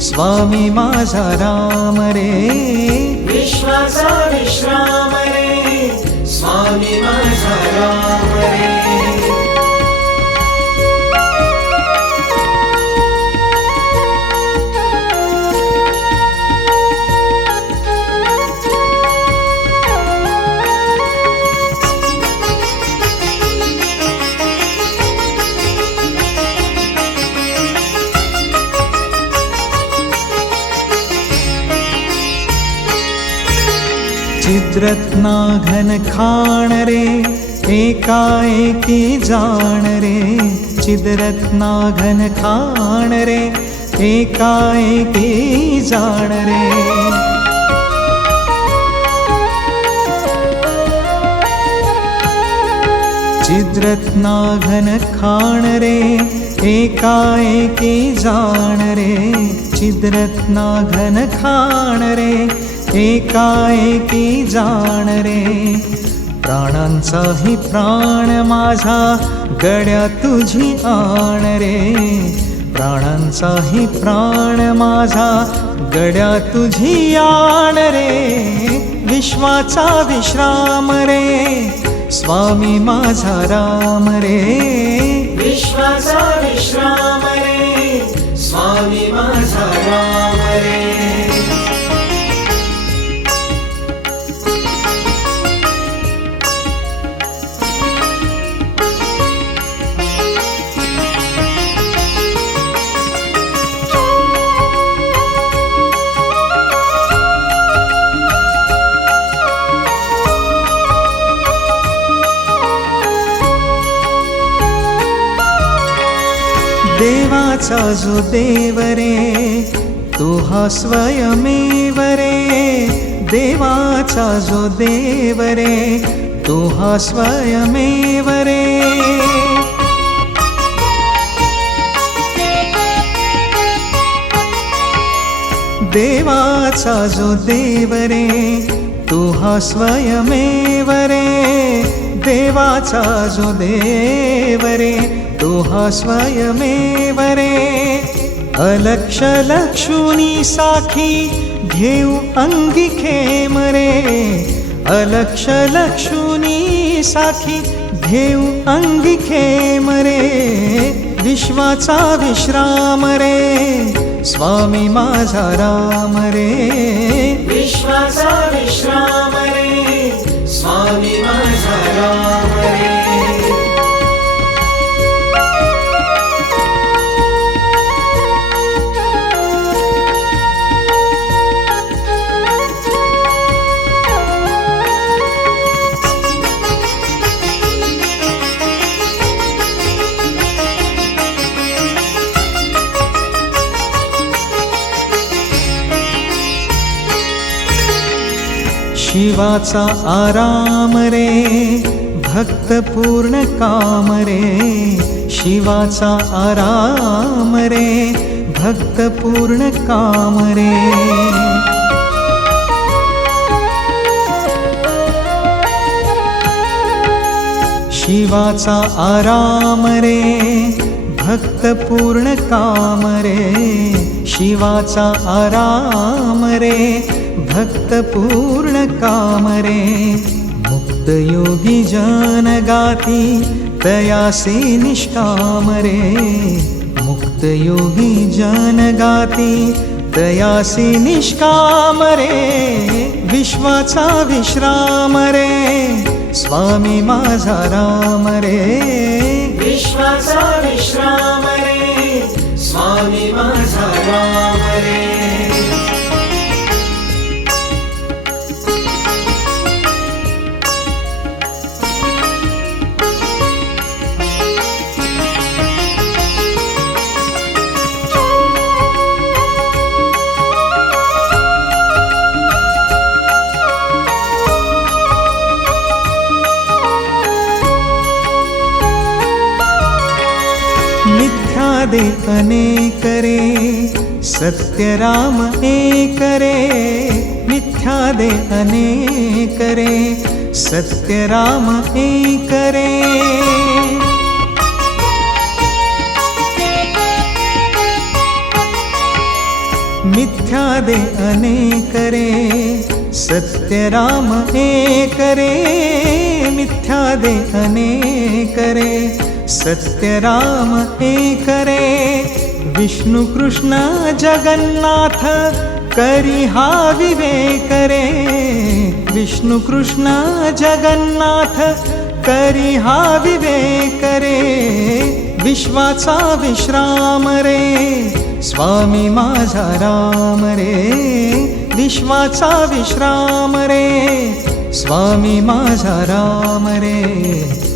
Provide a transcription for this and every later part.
स्वामी माझा राम रे. रत्ना घन खाण रे एकाएकी जाण रे. चिद्रत्ना घन खाण रे एकाएकी जाण रे. चिद्रत्ना घन खाण रे एकाएकी जाण रे. चिद्रत्ना घन खाण रे एकाएकी जाण रे? प्राणांचाही प्राण माझा गड्या तुझी आण रे. प्राणांचाही प्राण माझा गड्या तुझी आण रे. विश्वाचा विश्राम रे. स्वामी माझा राम रे. विश्वाचा विश्राम रे. स्वामी माझा देवाचा जो देव रे तो हा स्वयमेव रे देवाचा जो देव रे तो हा स्वयमेव रे देवाचा जो देव रे तो हा स्वयमेव रे देवाचा जो देव रे तो हा स्वयमेव रे अलक्ष लक्षुनी साखी घेऊ अंगी खेम रे अलक्ष लक्षुनी साखी घेऊ अंगी खेम रे विश्वाचा विश्राम रे स्वामी माझा राम रे विश्वाचा विश्राम शिवाचा आराम रे भक्त पूर्ण काम रे. शिवाचा आराम रे भक्त पूर्ण काम रे. शिवाचा आराम रे भक्त पूर्ण काम रे. शिवाचा आराम रे भक्तपूर्ण कामरे काम रे मुक्त योगी जन गाती तयासे निष्कामरे। मुक्त योगी निष्काम रे विश्वाचा विश्राम रे स्वामी माझा राम रे विश्वाचा विश्राम रे स्वामी माझा दे अनेक रे सत्य राम एक रे मिथ्या दे अनेक रे सत्य राम एक रे मिथ्या दे अनेक रे सत्य राम एक रे मिथ्या दे अनेक रे सत्यराम हे करे. विष्णु कृष्ण जगन्नाथ करी हा विवेक रे. विष्णु कृष्ण जगन्नाथ करी हा विवेक रे. विश्वाचा विश्राम रे. स्वामी माझा राम रे. विश्वाचा विश्राम रे. स्वामी माझा राम रे.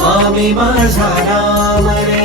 रे स्वामी माझा राम रे।